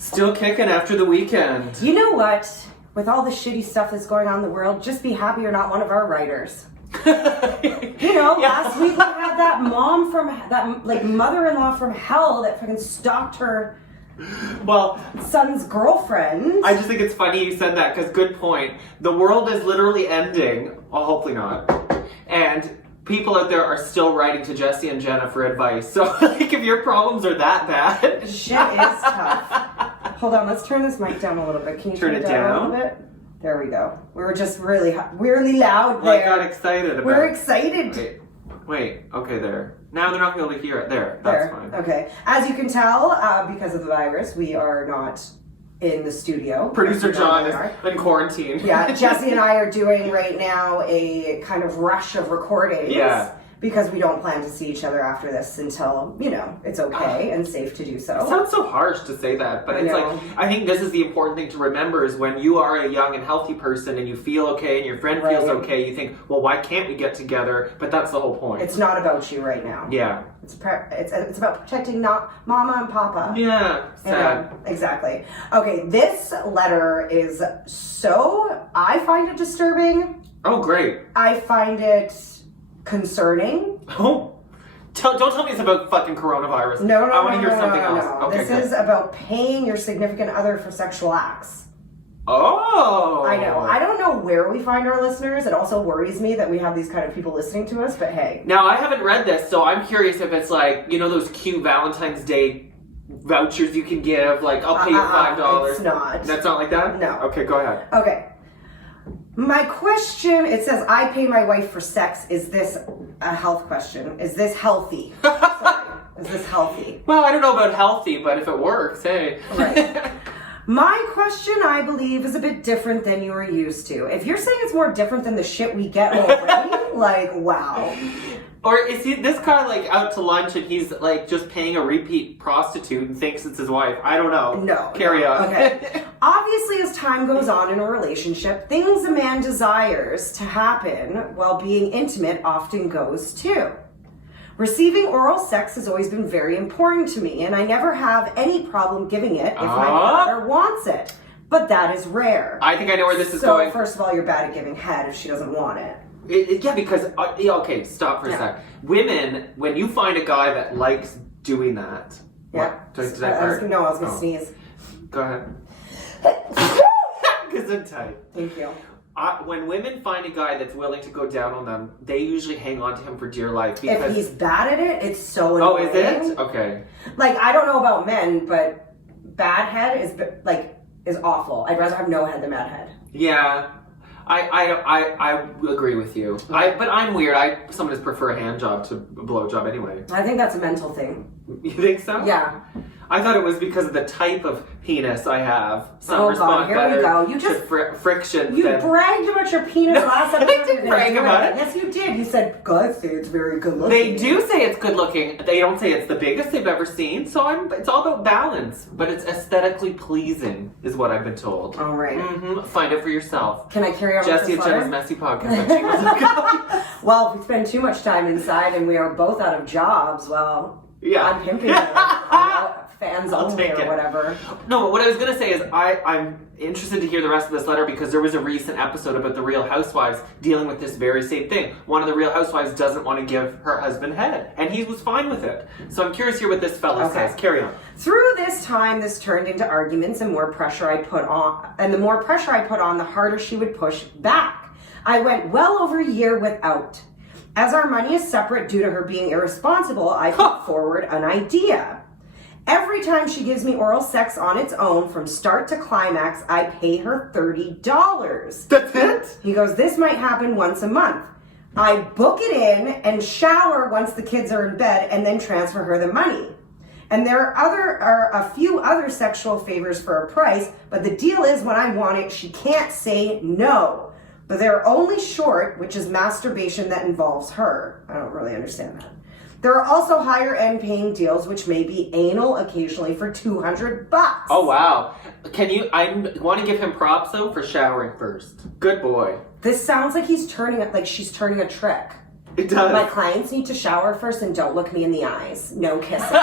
Still kicking after the weekend. You know what? With all the shitty stuff that's going on in the world, just be happy you're not one of our writers. Last week we had that mother-in-law from hell that fucking stalked her son's girlfriend. I just think it's funny you said that because good point. The world is literally ending. Well, hopefully not. And people out there are still writing to Jesse and Jenna for advice. So, like, if your problems are that bad, shit is tough. Hold on, let's turn this mic down a little bit. Can you turn it down a little bit? There we go. We were just really loud there. I got excited about it. We're excited. Wait. Okay, there. Now they're not going to be able to hear it. That's fine. Okay. As you can tell, because of the virus, we are not in the studio. Producer John is in quarantine. Yeah, Jesse and I are doing right now a kind of rush of recordings. Yeah. Because we don't plan to see each other after this until, it's okay and safe to do so. It sounds so harsh to say that, but it's like, I think this is the important thing to remember is when you are a young and healthy person and you feel okay and your friend feels okay, you think, well, why can't we get together? But that's the whole point. It's not about you right now. Yeah. It's about protecting not Mama and Papa. Yeah, sad. Exactly. Okay, this letter is I find it disturbing. Oh, great. I find it concerning. Oh, don't tell me it's about fucking coronavirus. No, I want to hear something else. No. Okay, this is about paying your significant other for sexual acts. Oh. I know. I don't know where we find our listeners. It also worries me that we have these kind of people listening to us, but hey. Now, I haven't read this, so I'm curious if it's like, those cute Valentine's Day vouchers you can give, like, I'll pay you $5. It's not. That's not like that? No. Okay, go ahead. Okay. My question, it says, I pay my wife for sex. Is this a health question? Is this healthy? Sorry. Is this healthy? Well, I don't know about healthy, but if it works, hey. Right. My question, I believe, is a bit different than you are used to. If you're saying it's more different than the shit we get already, like, wow. Or is this guy, like, out to lunch and he's, like, just paying a repeat prostitute and thinks it's his wife? I don't know. No. Carry on. Okay. Obviously, as time goes on in a relationship, things a man desires to happen while being intimate often goes too. Receiving oral sex has always been very important to me, and I never have any problem giving it if my partner wants it. But that is rare. I think I know where this is going. So, first of all, you're bad at giving head if she doesn't want it. Yeah, because, okay, stop for a sec. Women, when you find a guy that likes doing that. Yeah. What? Did I I was going to sneeze. Go ahead. Gesundheit. Thank you. When women find a guy that's willing to go down on them, they usually hang on to him for dear life. Because... If he's bad at it, it's so annoying. Oh, is it? Okay. Like, I don't know about men, but bad head is awful. I'd rather have no head than bad head. Yeah. I agree with you. But I'm weird. I sometimes prefer a hand job to a blow job anyway. I think that's a mental thing. You think so? Yeah. I thought it was because of the type of penis I have. Some respond better here we go. You to friction. You bragged about your penis last episode. I didn't brag about it. Yes, you did. You said, guys say it's very good looking. They do say it's good looking. They don't say it's the biggest they've ever seen. So it's all about balance. But it's aesthetically pleasing, is what I've been told. All right. Mm-hmm. Find it for yourself. Can I carry on Jesse with this and Jenna's Messy Podcast. Well, if we spend too much time inside and we are both out of jobs, well, yeah. I'm pimping them. Fans only or whatever. No, but what I was going to say is I'm interested to hear the rest of this letter because there was a recent episode about the Real Housewives dealing with this very same thing. One of the Real Housewives doesn't want to give her husband head, and he was fine with it. So I'm curious to hear what this fella says. Carry on. Through this time, this turned into arguments and more pressure I put on, and the more pressure I put on, the harder she would push back. I went well over a year without. As our money is separate due to her being irresponsible, I put forward an idea. Every time she gives me oral sex on its own, from start to climax, I pay her $30. That's it? He goes, this might happen once a month. I book it in and shower once the kids are in bed and then transfer her the money. And there are a few other sexual favors for a price, but the deal is when I want it, she can't say no. But they're only short, which is masturbation that involves her. I don't really understand that. There are also higher end paying deals, which may be anal occasionally for $200. Oh, wow. I want to give him props though for showering first. Good boy. This sounds like she's turning a trick. It does. My clients need to shower first and don't look me in the eyes. No kissing.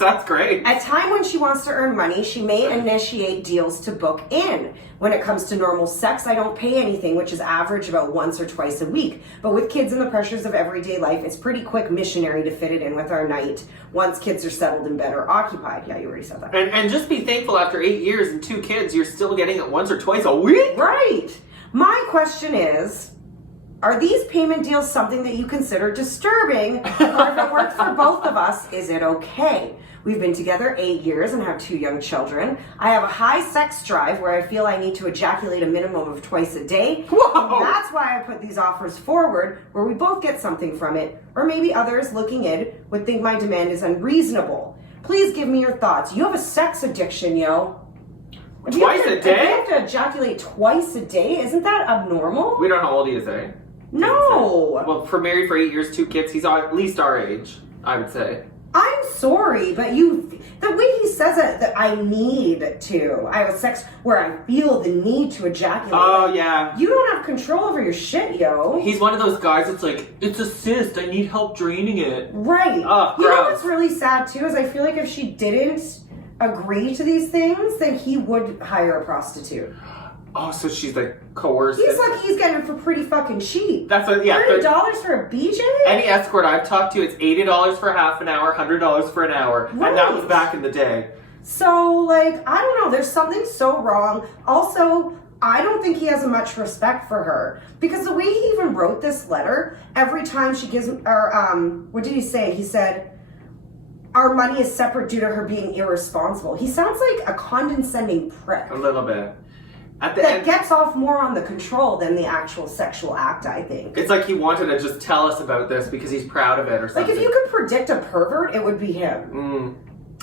That's great. At time when she wants to earn money, she may initiate deals to book in. When it comes to normal sex, I don't pay anything, which is average about once or twice a week. But with kids and the pressures of everyday life, it's pretty quick missionary to fit it in with our night once kids are settled in bed or occupied. Yeah, you already said that. And just be thankful after 8 years and 2 kids, you're still getting it once or twice a week? Right. My question is, are these payment deals something that you consider disturbing? Or if it works for both of us, is it okay? We've been together 8 years and have 2 young children. I have a high sex drive where I feel I need to ejaculate a minimum of twice a day. Whoa. And that's why I put these offers forward where we both get something from it. Or maybe others looking in would think my demand is unreasonable. Please give me your thoughts. You have a sex addiction, yo. Twice a day? If you have to ejaculate twice a day, isn't that abnormal? We don't know how old he is, eh? No. Well, for married for 8 years, 2 kids, he's at least our age, I would say. I'm sorry, but the way he says it, that I need to. I have a sex where I feel the need to ejaculate. Oh, yeah. You don't have control over your shit, yo. He's one of those guys that's like, it's a cyst, I need help draining it. Right. Oh, you know gross. what's really sad, too, is I feel like if she didn't agree to these things, then he would hire a prostitute. Oh, so she's like coerced. He's like, he's getting it for pretty fucking cheap. That's what, yeah. $30 for a BJ? Any escort I've talked to, it's $80 for half an hour, $100 for an hour. Right. And that was back in the day. So, like, I don't know. There's something so wrong. Also, I don't think he has much respect for her. Because the way he even wrote this letter, every time she gives, or, what did he say? He said, our money is separate due to her being irresponsible. He sounds like a condescending prick. A little bit. At the That end, gets off more on the control than the actual sexual act, I think. it's like he wanted to just tell us about this because he's proud of it or something. Like, if you could predict a pervert, it would be him.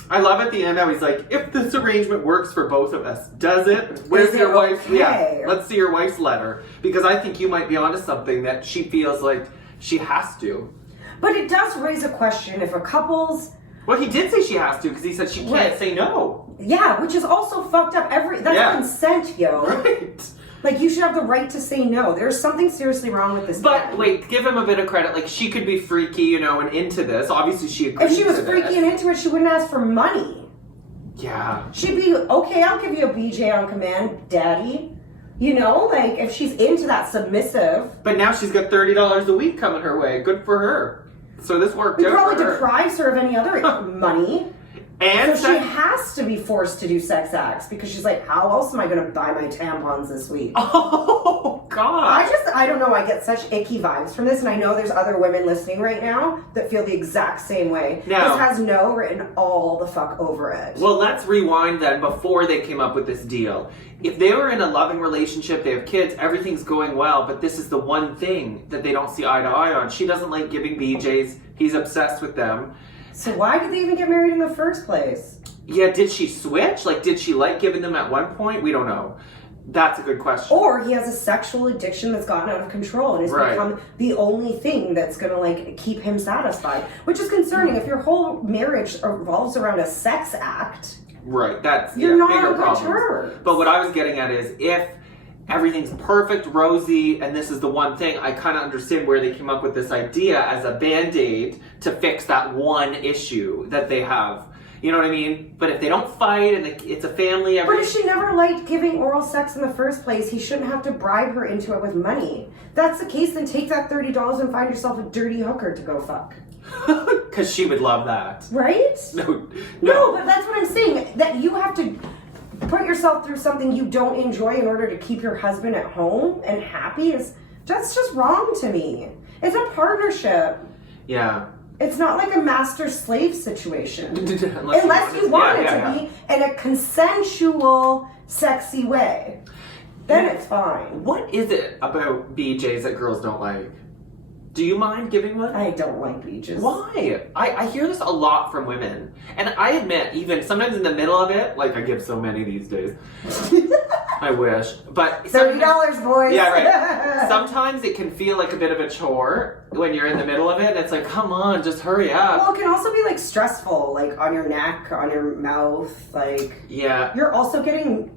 I love at the end how he's like, if this arrangement works for both of us, does it? Where's Is it your wife's? okay? Yeah, let's see your wife's letter. Because I think you might be onto something that she feels like she has to. But it does raise a question if a couple's... Well, he did say she has to because he said she can't Right. say no. Yeah, which is also fucked up. That's Yeah. consent, yo. Right. Like, you should have the right to say no. There's something seriously wrong with this But man. wait, give him a bit of credit. Like, she could be freaky, you know, and into this. Obviously, she agreed If she was to freaky this. and into it, she wouldn't ask for money. Yeah. She'd be, okay, I'll give you a BJ on command, daddy. You know, like, if she's into that submissive. But now she's got $30 a week coming her way. Good for her. So this worked It out probably for her. deprives her of any other money. And So she has to be forced to do sex acts because she's like, how else am I going to buy my tampons this week? Oh, God. I don't know, I get such icky vibes from this, and I know there's other women listening right now that feel the exact same way. Now- This has no written all the fuck over it. Well, let's rewind then before they came up with this deal. If they were in a loving relationship, they have kids, everything's going well, but this is the one thing that they don't see eye to eye on. She doesn't like giving BJs. He's obsessed with them. So why did they even get married in the first place? Yeah, did she switch? Like, did she like giving them at one point? We don't know. That's a good question. Or he has a sexual addiction that's gotten out of control and has Right. become the only thing that's gonna like keep him satisfied. Which is concerning. If your whole marriage revolves around a sex act, Right, that's you're not bigger on good problems. terms. But what I was getting at is if everything's perfect, rosy, and this is the one thing, I kind of understand where they came up with this idea as a band-aid to fix that one issue that they have. You know what I mean? But if they don't fight and it's a family, But if she never liked giving oral sex in the first place, he shouldn't have to bribe her into it with money. If that's the case, then take that $30 and find yourself a dirty hooker to go fuck. Because she would love that. Right? No, but that's what I'm saying. That you have to put yourself through something you don't enjoy in order to keep your husband at home and happy. That's just wrong to me. It's a partnership. Yeah. It's not like a master-slave situation. Unless you want it to be in a consensual, sexy way. Then it's fine. What is it about BJs that girls don't like? Do you mind giving one? I don't like beaches. Why? I hear this a lot from women. And I admit, even sometimes in the middle of it, like I give so many these days. I wish. But $30, boys. Yeah, right. Sometimes it can feel like a bit of a chore when you're in the middle of it. And it's like, come on, just hurry up. Well, it can also be like stressful, like on your neck, on your mouth, like Yeah. you're also getting.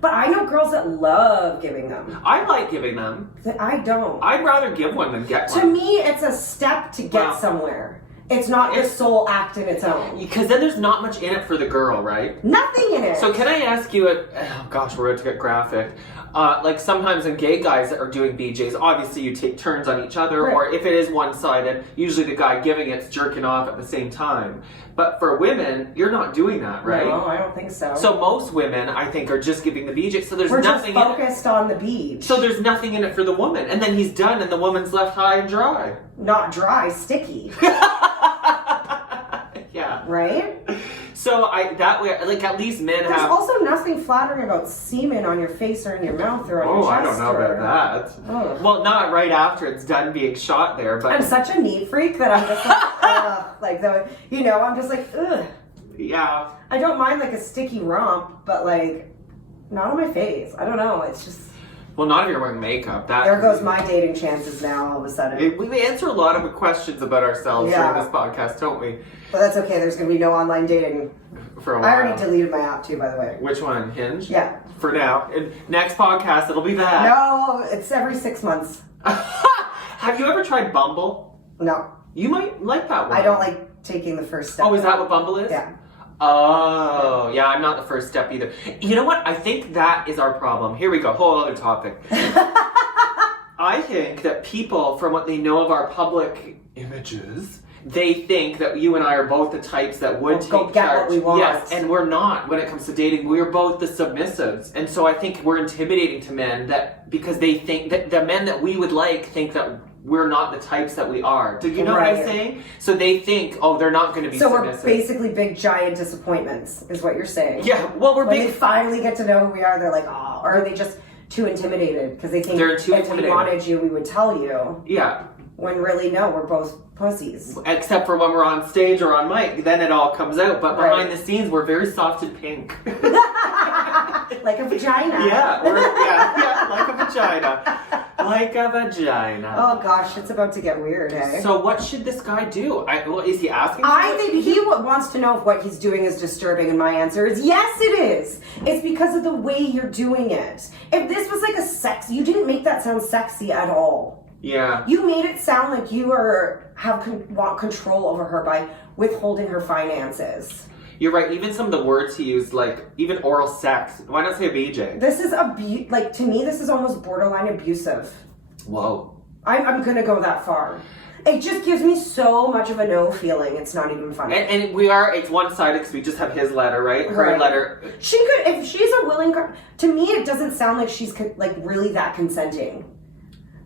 But I know girls that love giving them. I like giving them. That I don't. I'd rather give one than get To one. me, it's a step to get Wow. somewhere. It's not the sole act in its own. Because then there's not much in it for the girl, right? Nothing in it. So can I ask you, oh gosh, we're about to get graphic. Like sometimes in gay guys that are doing BJs, obviously you take turns on each other, Right. or if it is one-sided, usually the guy giving it's jerking off at the same time. But for women, you're not doing that, right? No, I don't think so. So most women, I think, are just giving the BJ. So there's We're just nothing in it. focused on the beach. So there's nothing in it for the woman, and then he's done, and the woman's left high and dry. Not dry, sticky. Yeah. Right? So that way, like at least men There's have. also nothing flattering about semen on your face or in your mouth or on your Oh, chest. I don't know about that. Oh. Well, not right after it's done being shot there, but I'm such a neat freak that I'm just like, ugh. Like, I'm just like, ugh. yeah. I don't mind like a sticky romp, but like, not on my face. I don't know. It's just. Well, not if you're wearing makeup. That There goes my dating chances now all of a sudden. We answer a lot of questions about ourselves Yeah. during this podcast, don't we? But that's okay. There's going to be no online dating. For a while. I already deleted my app too, by the way. Which one? Hinge? Yeah. For now. And next podcast, it'll be that. No, it's every 6 months. Have you ever tried Bumble? No. You might like that one. I don't like taking the first step. Oh, is that what Bumble is? Yeah. Oh, yeah, I'm not the first step either. You know what? I think that is our problem. Here we go, whole other topic. I think that people, from what they know of our public images, they think that you and I are both the types that would We'll go take get charge. what we want. Yes, and we're not when it comes to dating. We're both the submissives. And so I think we're intimidating to men that because they think that the men that we would like think that we're not the types that we are. Do you know what I'm Right. saying? So they think, oh, they're not going to be So submissive. we're basically big giant disappointments, is what you're saying. Yeah, well, we're When big. they finally get to know who we are, they're like, oh, or are they just too intimidated? Because they think They're too if we intimidated. wanted you, we would tell you. Yeah, When really, no, we're both pussies. except for when we're on stage or on mic, then it all comes out. But Right. behind the scenes, we're very soft and pink. Like a vagina. yeah, like a vagina. Like a vagina. Oh gosh, it's about to get weird, eh? So what should this guy do? Well, is he asking? I for think he wants to know if what he's doing is disturbing, and my answer is yes, it is. It's because of the way you're doing it. If this was like a sex, you didn't make that sound sexy at all. Yeah. You made it sound like you want control over her by withholding her finances. You're right. Even some of the words he used, like even oral sex. Why not say a BJ? This is like to me, this is almost borderline abusive. Whoa. I'm gonna go that far. It just gives me so much of a no feeling. It's not even funny. And it's one-sided because we just have his letter, right? Her Right. letter. She could, if she's a willing. To me, it doesn't sound like she's like really that consenting.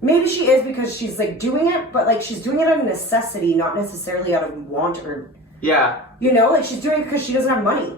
Maybe she is because she's like doing it, but like she's doing it out of necessity, not necessarily out of want or. Yeah. You know, like she's doing it because she doesn't have money.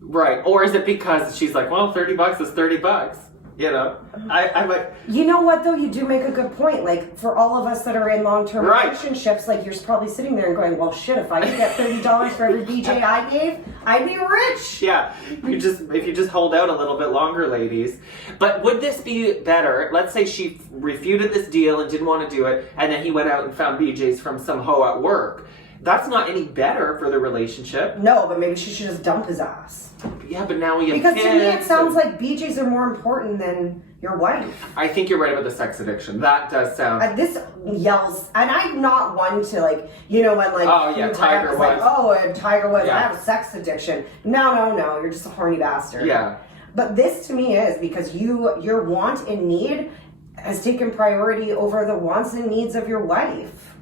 Right. Or is it because she's like, well, $30 is $30? You know? I'm like... You know what, though? You do make a good point. Like, for all of us that are in long-term Right. relationships, like, you're probably sitting there and going, well, shit, if I could get $30 for every BJ I gave, I'd be rich. Yeah. If you just hold out a little bit longer, ladies. But would this be better? Let's say she refuted this deal and didn't want to do it, and then he went out and found BJs from some hoe at work. That's not any better for the relationship. No, but maybe she should just dump his ass. Yeah, but now we have Because kids. to me, it sounds like BJs are more important than your wife. I think you're right about the sex addiction. That does sound... This yells, and I'm not one to like, you know, when like, Oh, yeah, Hugh Tiger Grant was was. like, oh, and Tiger was, Yeah. I have a sex addiction. No, you're just a horny bastard. Yeah. But this to me is because your want and need has taken priority over the wants and needs of your wife.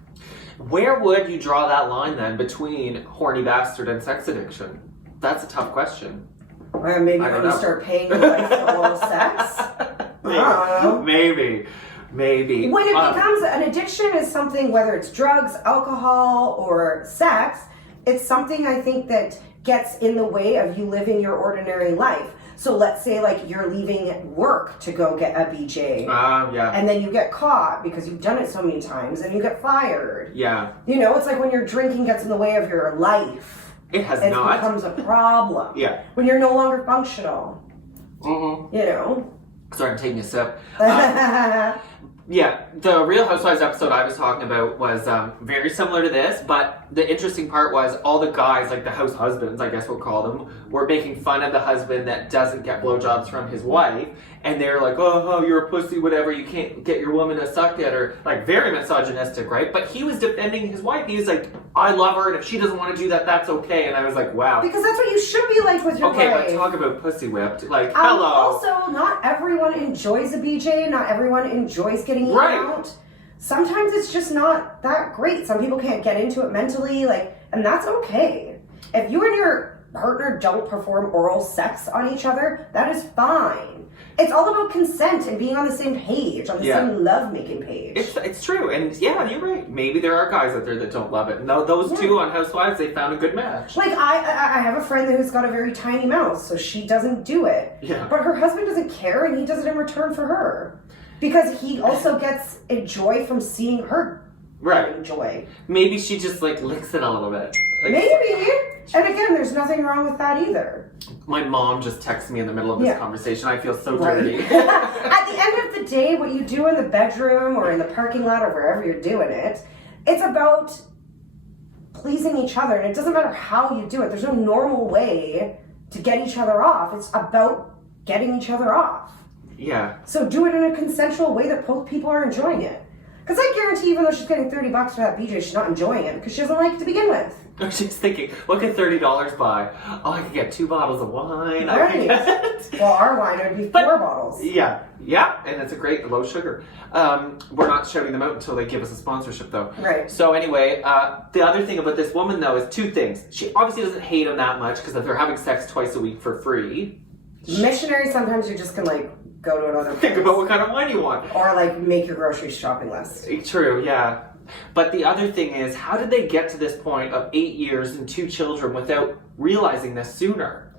Where would you draw that line then between horny bastard and sex addiction? That's a tough question. Or maybe I when don't you know. start paying your wife for oral sex. Maybe. When it becomes an addiction is something, whether it's drugs, alcohol, or sex, it's something I think that gets in the way of you living your ordinary life. So let's say like you're leaving work to go get a BJ. Yeah. And then you get caught because you've done it so many times and you get fired. Yeah. You know, it's like when your drinking gets in the way of your life. It has It not. becomes a problem. Yeah. When you're no longer functional. Mm-hmm. You know? Sorry, I'm taking a sip. Yeah, the Real Housewives episode I was talking about was very similar to this, but the interesting part was all the guys, like the house husbands, I guess we'll call them, were making fun of the husband that doesn't get blowjobs from his wife. And they're like, oh, you're a pussy, whatever, you can't get your woman to suck at her. Like, very misogynistic, right? But he was defending his wife. He was like, I love her, and if she doesn't want to do that, that's okay. And I was like, wow. Because that's what you should be like with your wife. Okay, but talk about Pussywhipped. Like, hello. Also, not everyone enjoys a BJ. Not everyone enjoys getting eaten out. Sometimes it's just not that great. Some people can't get into it mentally, like, and that's okay. If you and your partner don't perform oral sex on each other, that is fine. It's all about consent and being on the same page, on the same love-making page. It's true, and yeah, you're right. Maybe there are guys out there that don't love it. And those two on Housewives, they found a good match. Like, I have a friend who's got a very tiny mouth, so she doesn't do it. Yeah. But her husband doesn't care, and he does it in return for her. Because he also gets a joy from seeing her getting joy. Maybe she just, like, licks it a little bit. Like, maybe. And again, there's nothing wrong with that either. My mom just texted me in the middle of this conversation. I feel so dirty. At the end of the day, what you do in the bedroom or in the parking lot or wherever you're doing it, it's about pleasing each other. And it doesn't matter how you do it. There's no normal way to get each other off. It's about getting each other off. Yeah. So do it in a consensual way that both people are enjoying it. Because I guarantee even though she's getting $30 for that BJ, she's not enjoying it because she doesn't like it to begin with. She's thinking, what could $30 buy? Oh, I could get 2 bottles of wine. Right. Well, our wine would be 4 bottles. Yeah, and it's a great low sugar. We're not shouting them out until they give us a sponsorship, though. Right. So anyway, the other thing about this woman, though, is 2 things. She obviously doesn't hate him that much because if they're having sex twice a week for free. Missionary, sometimes you just can, like, go to another place. Think about what kind of wine you want. Or, like, make your grocery shopping list. True, yeah. But the other thing is, how did they get to this point of 8 years and 2 children without realizing this sooner?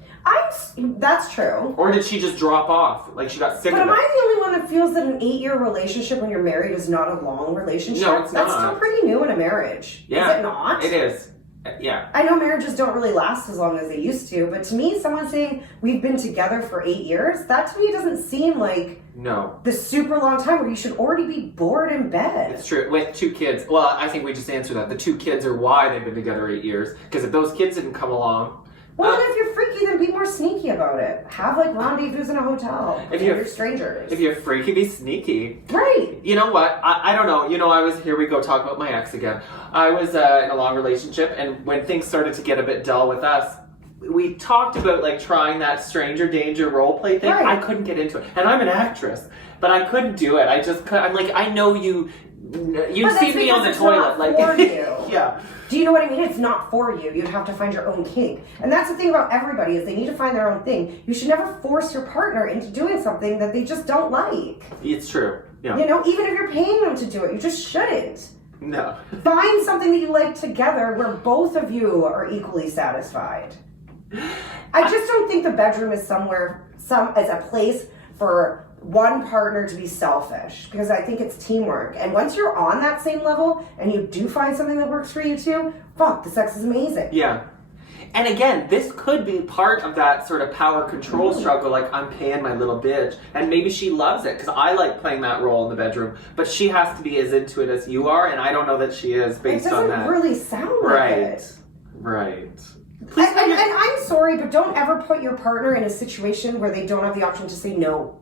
That's true. Or did she just drop off? Like, she got sick of it? But am I the only one that feels that an 8-year relationship when you're married is not a long relationship? No, it's not. That's still pretty new in a marriage. Yeah. Is it not? It is. Yeah. I know marriages don't really last as long as they used to, but to me, someone saying we've been together for 8 years, that to me doesn't seem like the super long time where you should already be bored in bed. It's true. With 2 kids. Well, I think we just answered that. The 2 kids are why they've been together 8 years. Because if those kids didn't come along... Well, then if you're freaky, then be more sneaky about it. Have, like, rendezvous in a hotel. If you're strangers. If you're freaky, be sneaky. Right. You know what? I don't know. You know, here we go, talk about my ex again. I was in a long relationship, and when things started to get a bit dull with us, we talked about, like, trying that stranger danger role play thing. I couldn't get into it. And I'm an actress, but I couldn't do it. I just couldn't. I'm like, I know you've seen me on the toilet. Like, for you. Yeah. Do you know what I mean? It's not for you. You'd have to find your own kink. And that's the thing about everybody is they need to find their own thing. You should never force your partner into doing something that they just don't like. It's true. Yeah. You know, even if you're paying them to do it, you just shouldn't. No. Find something that you like together where both of you are equally satisfied. I just don't think the bedroom is as a place for one partner to be selfish, because I think it's teamwork. And once you're on that same level and you do find something that works for you too, the sex is amazing. Yeah. And again, this could be part of that sort of power control struggle, like, I'm paying my little bitch. And maybe she loves it, because I like playing that role in the bedroom. But she has to be as into it as you are, and I don't know that she is based on that. It doesn't really sound like it. Right. And I'm sorry, but don't ever put your partner in a situation where they don't have the option to say no.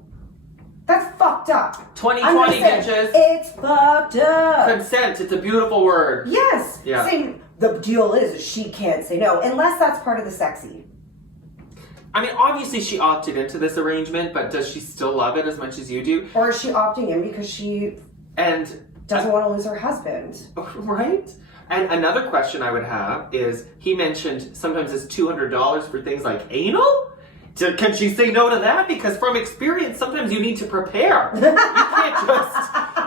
That's fucked up. 2020, bitches. It's fucked up. Consent. It's a beautiful word. Yes. Yeah. Saying the deal is she can't say no, unless that's part of the sexy. I mean, obviously she opted into this arrangement, but does she still love it as much as you do? Or is she opting in because she doesn't want to lose her husband? Right? And another question I would have is, he mentioned sometimes it's $200 for things like anal? Can she say no to that? Because from experience, sometimes you need to prepare.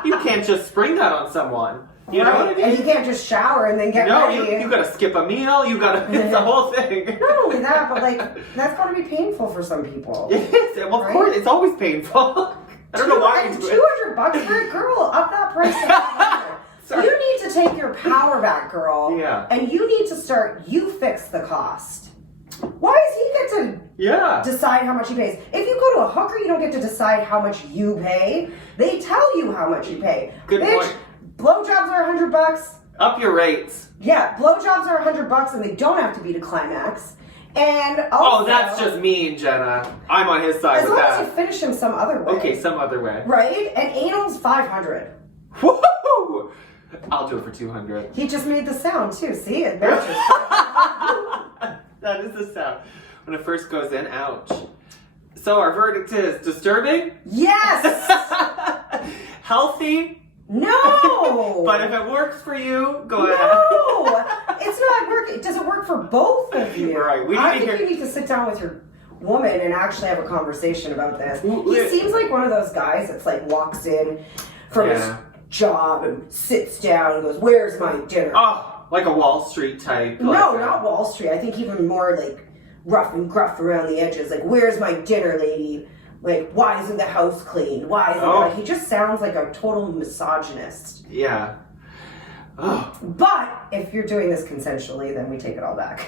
You can't just spring that on someone. You know what I mean? And you can't just shower and then get ready. No, you gotta skip a meal. It's the whole thing. Not only that, but like, that's gotta be painful for some people. It is. Well, of course, it's always painful. I don't know why you do it. $200 for a girl, up that price to $500. You need to take your power back, girl. Yeah. And you need to you fix the cost. Why does he get to decide how much he pays? If you go to a hooker, you don't get to decide how much you pay. They tell you how much you pay. Good point. Blowjobs are $100. Up your rates. Yeah, blowjobs are $100 and they don't have to be to climax. And also, Oh, that's just mean, Jenna. I'm on his side as with long as you that. finish him some other way. Okay, some other way. Right? And anal's $500. Woohoo! I'll do it for 200. He just made the sound too. See, it matches. That is the sound. When it first goes in, ouch. So our verdict is disturbing? Yes! Healthy? No! But if it works for you, go ahead. No! It's not work. Does it work for both of you? Right. I think you need to sit down with your woman and actually have a conversation about this. Ooh, He seems like one of those guys that's like walks in from his job and sits down and goes, "Where's my dinner?" Oh, like a Wall Street type. No, like, not Wall Street. I think even more like rough and gruff around the edges. Like, "Where's my dinner, lady?" Like, "Why isn't the house cleaned? Why isn't like?" He just sounds like a total misogynist. Yeah. Oh. But if you're doing this consensually, then we take it all back.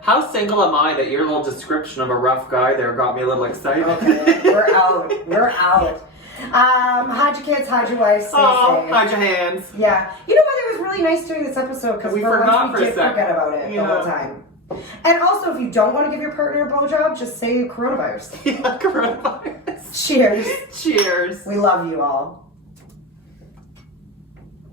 How single am I that your little description of a rough guy there got me a little excited? Okay, we're out. We're out. Hide your kids, hide your wives, stay safe. Hide your hands. Yeah. You know what? It was really nice doing this episode because We for forgot once for we a did sec. forget about it the whole time. And also, if you don't want to give your partner a blowjob, just say coronavirus. Yeah, coronavirus. Cheers. Cheers. We love you all.